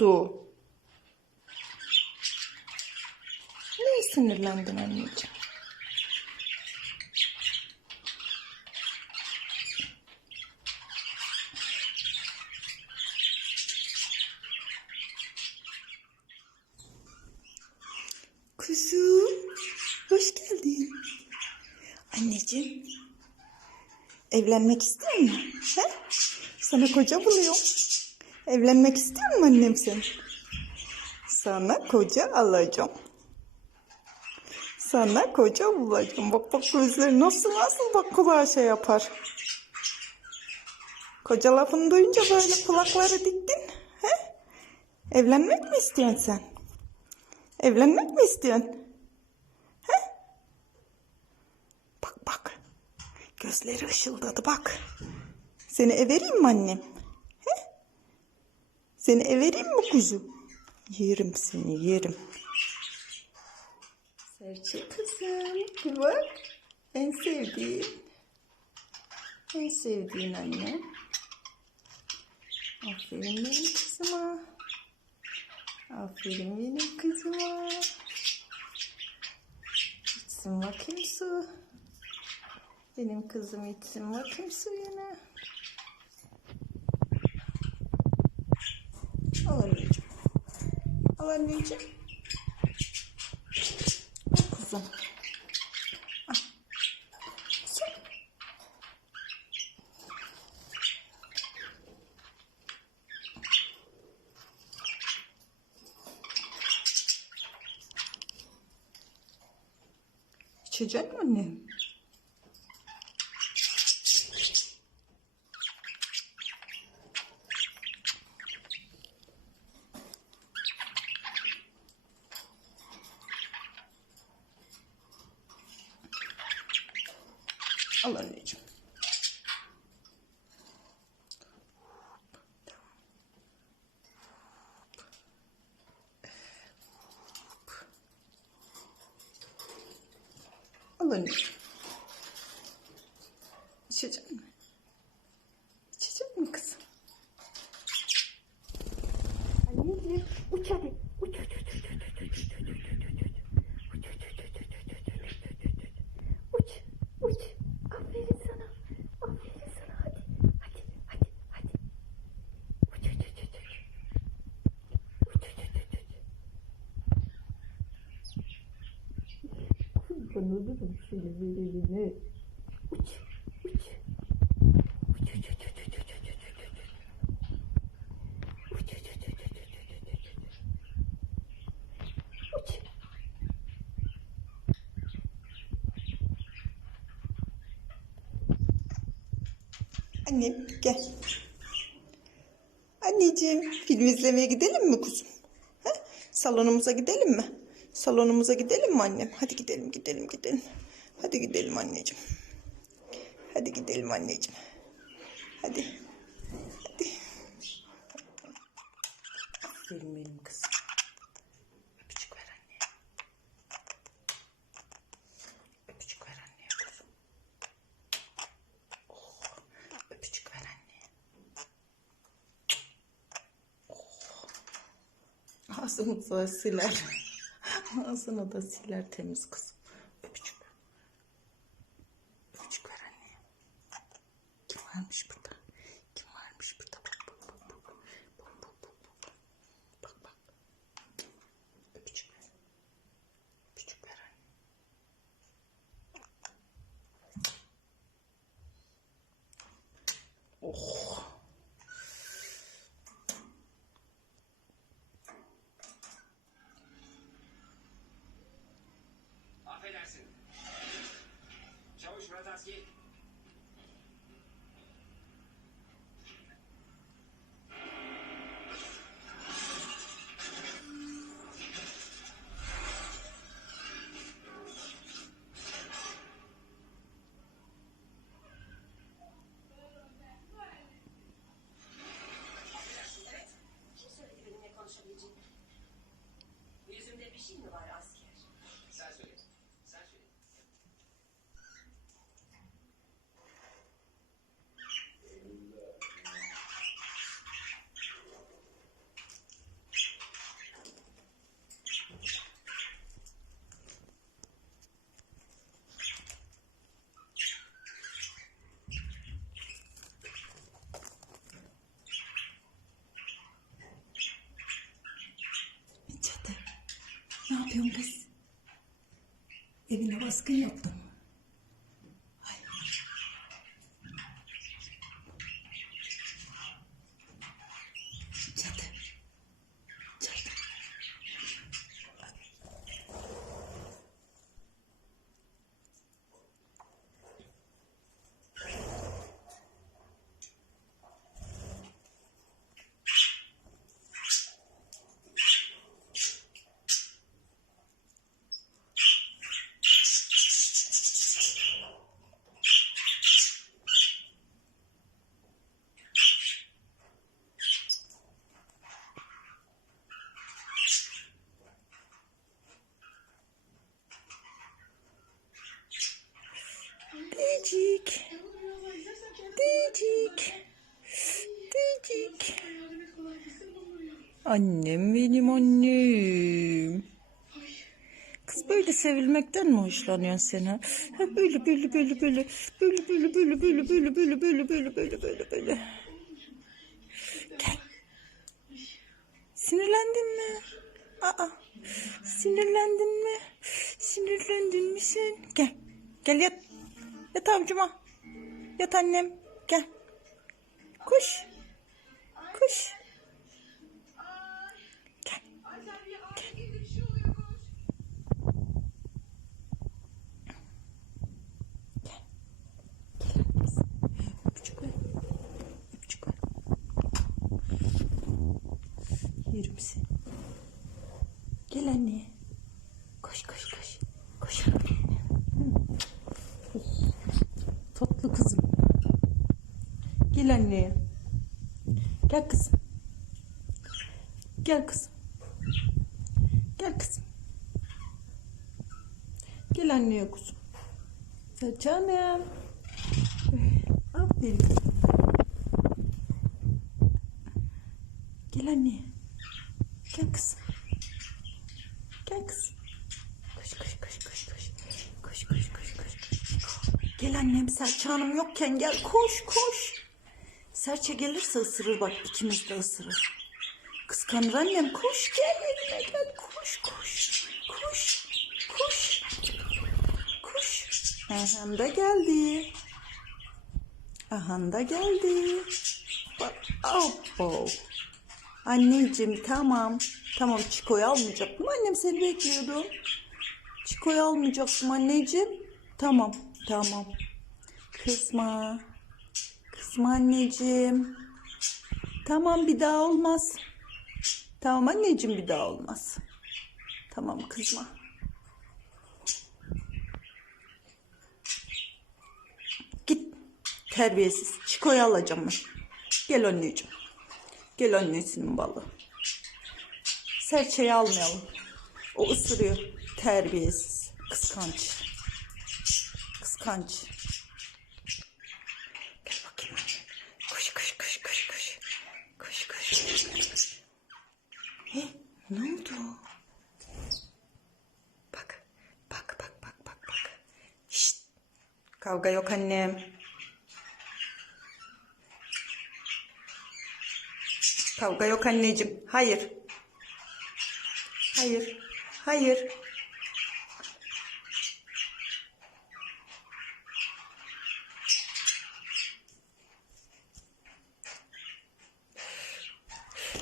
Oldu? Niye sinirlendin anneciğim? Kuzum, hoş geldin. Anneciğim, evlenmek istiyor musun? He? Sana koca buluyorum. Evlenmek istiyor musun annem sen? Sana koca alacağım. Sana koca bulacağım. Bak bak gözleri nasıl nasıl bak kulağa şey yapar. Koca lafını duyunca böyle kulakları diktin. He? Evlenmek mi istiyorsun sen? Evlenmek mi istiyorsun? He? Bak bak. Gözleri ışıldadı bak. Seni evereyim mi annem? Seni evereyim mi kuzum? Yerim seni yerim. Serçe kızım. Bak. En sevdiğin. En sevdiğin anne. Aferin benim kızıma. Aferin benim kızıma. İçsin bakayım su. Benim kızım içsin bakayım suyunu. Al anneciğim. Al anneciğim. Al kızım. Al. İçecek mi anne? 问。Olurum seni vereline. Uç, uç. Uç, uç, uç, uç, uç, uç, uç, uç, uç, uç. Uç, uç, uç, uç, uç, uç, uç, uç, uç. Annem gel. Anneciğim film izlemeye gidelim mi kuzum? Ha? Salonumuza gidelim mi? Salonumuza gidelim mi annem? Hadi gidelim gidelim gidelim. Hadi gidelim anneciğim. Hadi gidelim anneciğim. Hadi. Hadi. Aferin benim kızım. Öpücük ver anneye. Öpücük ver anneye kuzum. Oh, öpücük ver anneye. Ağzını da siler. Ağzını da siler temiz kızım. Karadağ'ı Yüzümde bir şey mi var aslında? Yapıyorsun kız? Evine baskın yaptın Annem benim annem. Kız böyle sevilmekten mi hoşlanıyorsun sen ha? Ha, Böyle böyle böyle böyle böyle böyle böyle böyle böyle böyle böyle böyle böyle böyle böyle. Sinirlendin mi? Aa. Sinirlendin mi? Sinirlendin mi sen? Gel. Gel yat. Yat avcuma. Yat annem. Gel. Kuş. Kuş. Gel. Gel annesi. Öpücük ver. Öpücük ver. Yerim seni. Gel anne. Koş koş koş. Koş. Tatlı kızım. Gel anneye. Gel kızım. Gel kızım. Gel kızım. Gel anneye kuzum. Ya Canım. Aferin. Gel anneye. Gel kızım. Gel kızım. Koş koş koş koş koş. Koş koş koş koş. Gel annem Serçe Hanım yokken gel koş koş. Serçe gelirse ısırır bak ikimiz de ısırır. Kıskanır annem koş gel evime gel koş koş. Koş koş. Koş. Ahan da geldi. Ahan da geldi. Bak abo. Anneciğim tamam. Tamam Çiko'yu almayacaktım. Annem seni bekliyordum. Çiko'yu almayacaktım anneciğim. Tamam tamam. Kızma. Kızma anneciğim. Tamam bir daha olmaz. Tamam anneciğim bir daha olmaz. Tamam kızma. Git terbiyesiz. Çiko'yu alacağım ben. Gel anneciğim. Gel annesinin balı. Serçeyi almayalım. O ısırıyor. Terbiyesiz. Kıskanç. Kıskanç. Gel bakayım anne. Koş koş koş koş koş. Koş koş. He, ne oldu? Bak. Bak bak bak bak bak. Şşt. Kavga yok annem. Kavga yok anneciğim. Hayır. Hayır. Hayır.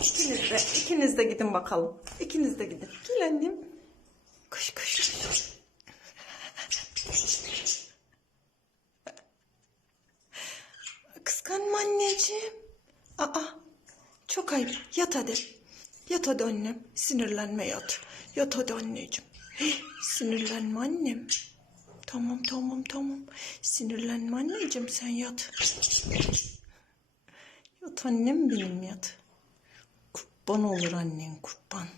İkiniz de, ikiniz de gidin bakalım. İkiniz de gidin. Gel annem. Koş koş. Kıskanma anneciğim. Aa, çok ayıp. Yat hadi. Yat hadi annem. Sinirlenme yat. Yat hadi anneciğim. Hih, sinirlenme annem. Tamam tamam tamam. Sinirlenme anneciğim sen yat. Yat annem benim yat. Kurban olur annen kurban.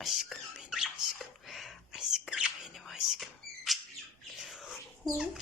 Aşkım benim aşkım. Aşkım benim aşkım. Hop.